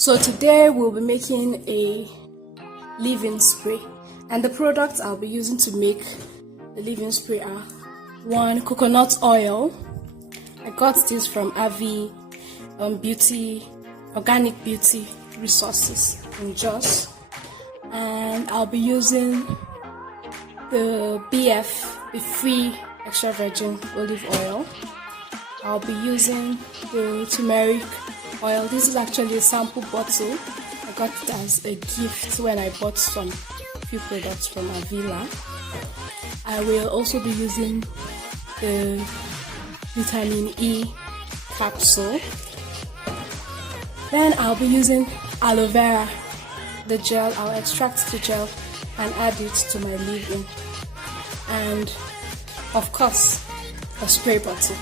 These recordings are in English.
So today we'll be making a leave-in spray, and the products I'll be using to make the leave-in spray are: 1, coconut oil. I got this from Avi Organic Beauty Resources in Jos, and I'll be using the Be Free extra virgin olive oil. I'll be using the turmeric oil. This is actually a sample bottle. I got it as a gift when I bought some few products from Avila. I will also be using the vitamin E capsule. Then I'll be using aloe vera, the gel. I'll extract the gel and add it to my leave-in, and of course a spray bottle.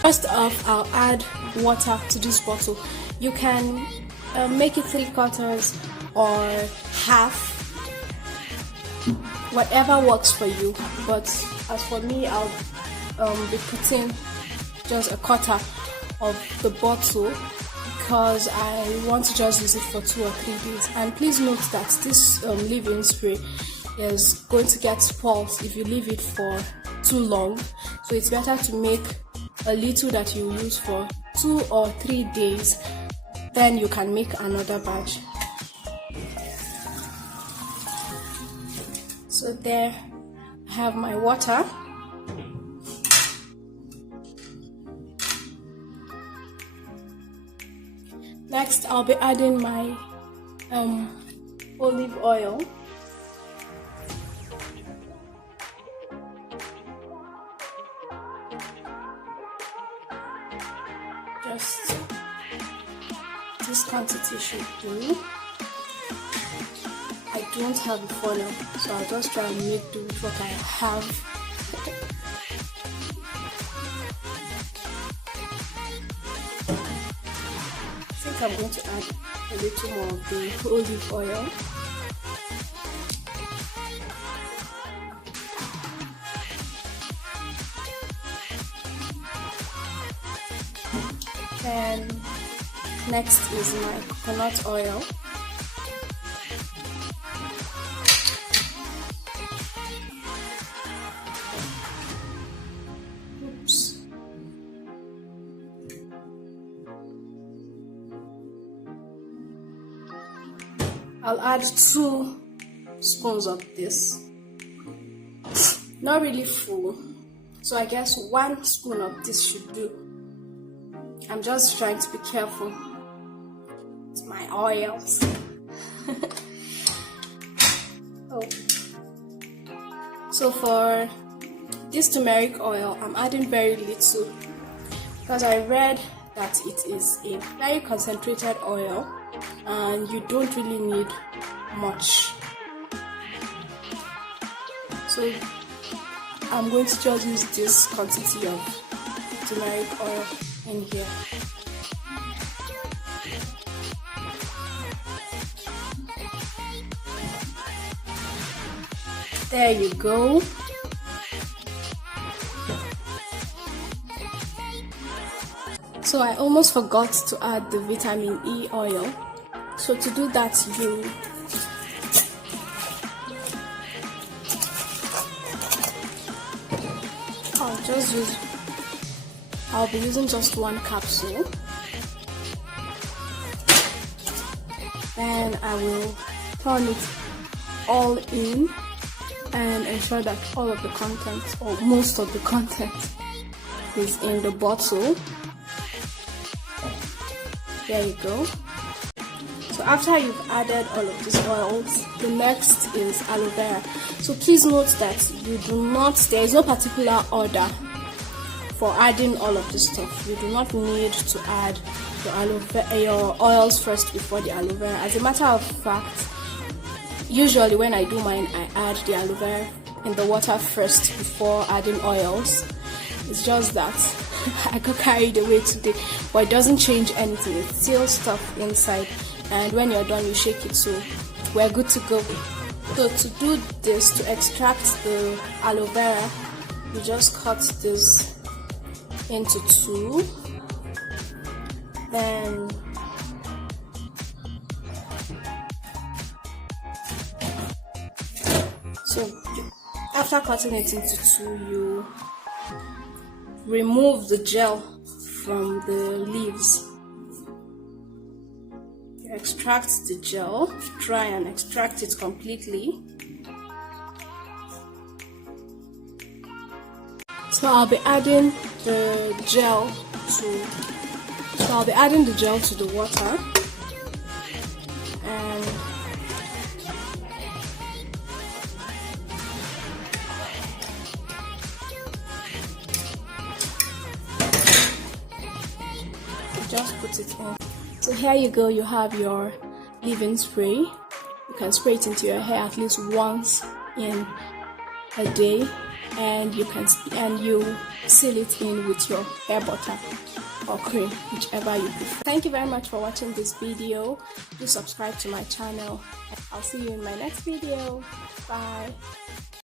First off, I'll add water to this bottle. You can make it 3/4 or half, whatever works for you, but as for me, I'll be putting just 1/4 of the bottle because I want to just use it for 2 or 3 days. And please note that this leave-in spray is going to get spoiled if you leave it for too long, so it's better to make a little that you use for 2 or 3 days, then you can make another batch. So there I have my water. Next, I'll be adding my olive oil. Just this quantity should do. I don't have a funnel, so I'll just try and make do with what I have. I think I'm going to add a little more of the olive oil. And next is my coconut oil. Oops. I'll add 2 spoons of this. Not really full, so I guess 1 spoon of this should do. I'm just trying to be careful with my oils. Oh. So for this turmeric oil, I'm adding very little because I read that it is a very concentrated oil and you don't really need much. So I'm going to just use this quantity of turmeric oil in here. There you go. So I almost forgot to add the vitamin E oil. So to do that, I'll be using just 1 capsule. Then I will turn it all in and ensure that all of the content, or most of the content, is in the bottle. There you go. So after you've added all of these oils, the next is aloe vera. So please note that there is no particular order for adding all of this stuff. You do not need to add your oils first before the aloe vera. As a matter of fact, usually when I do mine, I add the aloe vera in the water first before adding oils. It's just that I got carried away today, but it doesn't change anything. It's still stuff inside, and when you're done, you shake it, so we're good to go. So to do this, to extract the aloe vera, you just cut this into 2, then So after cutting it into two, you remove the gel from the leaves. You extract the gel, try and extract it completely. So I'll be adding the gel to the water, and just put it in. So here you go, you have your leave-in spray. You can spray it into your hair at least once in a day, and you seal it in with your hair butter or cream, whichever you prefer. Thank you very much for watching this video. Do subscribe to my channel. I'll see you in my next video. Bye.